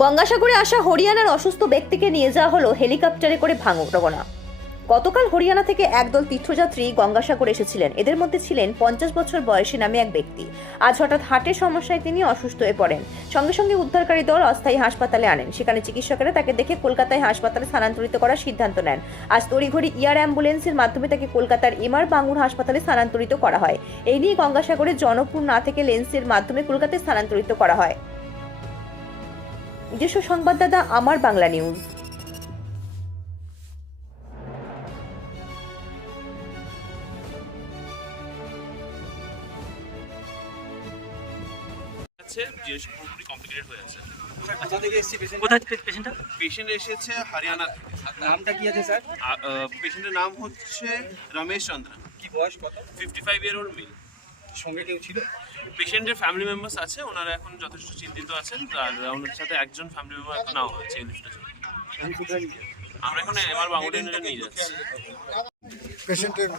গঙ্গাসাগরে আসা হরিয়ানার অসুস্থ ব্যক্তিকে নিয়ে যাওয়া হলো হেলিকপ্টারে করে ভাঙ্গরগোনা। গতকাল হরিয়ানা থেকে একদল তীর্থযাত্রী গঙ্গাসাগর এসেছিলেন। এদের মধ্যে ছিলেন 50 বছর বয়সী নামে এক ব্যক্তি। আজ হঠাৎ হার্টের সমস্যায় তিনি অসুস্থ হয়ে পড়েন। সঙ্গে সঙ্গে উদ্ধারকারী দল অস্থায়ী হাসপাতালে আনেন। সেখানে চিকিৎসকেরা তাকে দেখে কলকাতায় হাসপাতালে স্থানান্তরিত করার সিদ্ধান্ত নেন। আজ তড়িঘড়ি এয়ার অ্যাম্বুলেন্সের মাধ্যমে তাকে কলকাতার এমআর বাঙ্গুর হাসপাতালে স্থানান্তরিত করা হয়। এই নিয়ে গঙ্গাসাগরে জনপুর না থেকে লেন্সের মাধ্যমে কলকাতায় স্থানান্তরিত করা হয়। নিজস্ব সংবাদদাতা আমার বাংলা নিউজ। পুরোপুরি কমপ্লিকেটেড হয়ে আছে। কোথা থেকে এসেছে পেশেন্ট? কোথায় পেশেন্টটা? পেশেন্ট এসেছে হরিয়ানা থেকে। নামটা কি আছে স্যার? পেশেন্টের নাম হচ্ছে রমেশ চন্দ্র। কি বয়স কত? 55 ইয়ার ওল্ড মেল। সঙ্গে কেউ ছিল? পেশেন্টের ফ্যামিলি মেম্বার্স আছে, ওনারা এখন যথেষ্ট চিন্তিত আছেন। আর ওনার সাথে একজন ফ্যামিলি মেম্বার এখন নেওয়া হয়েছে এই লিফটের জন্য। আমরা এখন এমআর বাঙ্গুরে নিয়ে যাচ্ছি। পেশেন্টের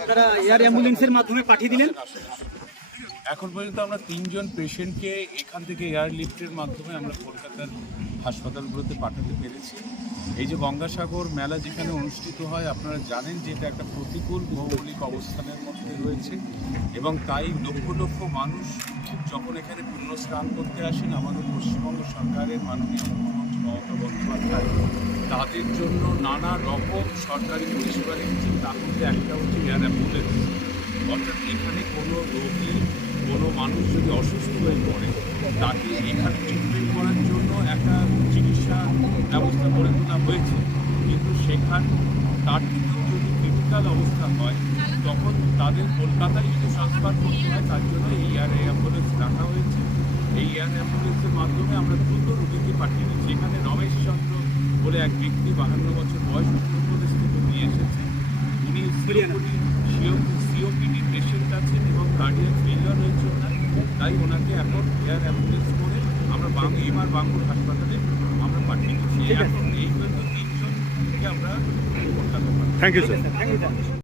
আপনারা এয়ার অ্যাম্বুলেন্সের মাধ্যমে পাঠিয়ে দিলেন। এখন পর্যন্ত আমরা 3 জন পেশেন্টকে এখান থেকে এয়ার লিফটের মাধ্যমে আমরা কলকাতার হাসপাতালগুলোতে পাঠাতে পেরেছি। এই যে গঙ্গাসাগর মেলা যেখানে অনুষ্ঠিত হয়, আপনারা জানেন যে এটা একটা প্রতিকূল ভৌগোলিক অবস্থানের মধ্যে রয়েছে এবং তাই লক্ষ লক্ষ মানুষ যখন এখানে পুণ্য স্নান করতে আসেন, আমাদের পশ্চিমবঙ্গ সরকারের মাননীয় মুখ্যমন্ত্রী মমতা বন্দ্যোপাধ্যায় তাদের জন্য নানা রকম সরকারি পরিষেবা রেখেছেন। তার মধ্যে একটা হচ্ছে এয়ার অ্যাম্বুলেন্স। অর্থাৎ এখানে কোনো রোগী, কোনো মানুষ যদি অসুস্থ হয়ে পড়ে, তাকে এখানে ট্রিটমেন্ট করার জন্য একটা চিকিৎসা ব্যবস্থা করে তোলা হয়েছে। কিন্তু সেখানে তার থেকেও যদি ক্রিটিক্যাল অবস্থা হয়, তখন তাদের কলকাতায় যদি ট্রান্সফার করতে হয়, তার জন্য এই এয়ার অ্যাম্বুলেন্স রাখা হয়েছে। এই এয়ার অ্যাম্বুলেন্সের মাধ্যমে আমরা দ্রুত রোগীকে পাঠিয়ে দিচ্ছি। এখানে রমেশ চন্দ্র বলে এক ব্যক্তি, 52 বছর বয়স, উত্তরপ্রদেশ থেকে নিয়ে এসেছে। উনি সিওপিডি পেশেন্ট আছেন এবং কার্ডিয়াক ফেলিওর হয়েছে ওনার। তাই ওনাকে এখন এয়ার অ্যাম্বুলেন্স করে আমরা এমআর বাঙ্গুর হাসপাতালে আমরা পাঠিয়ে দিচ্ছি। এখন এই পর্যন্ত 3 জনকে আমরা কলকাতা পাঠাচ্ছি। Thank you sir.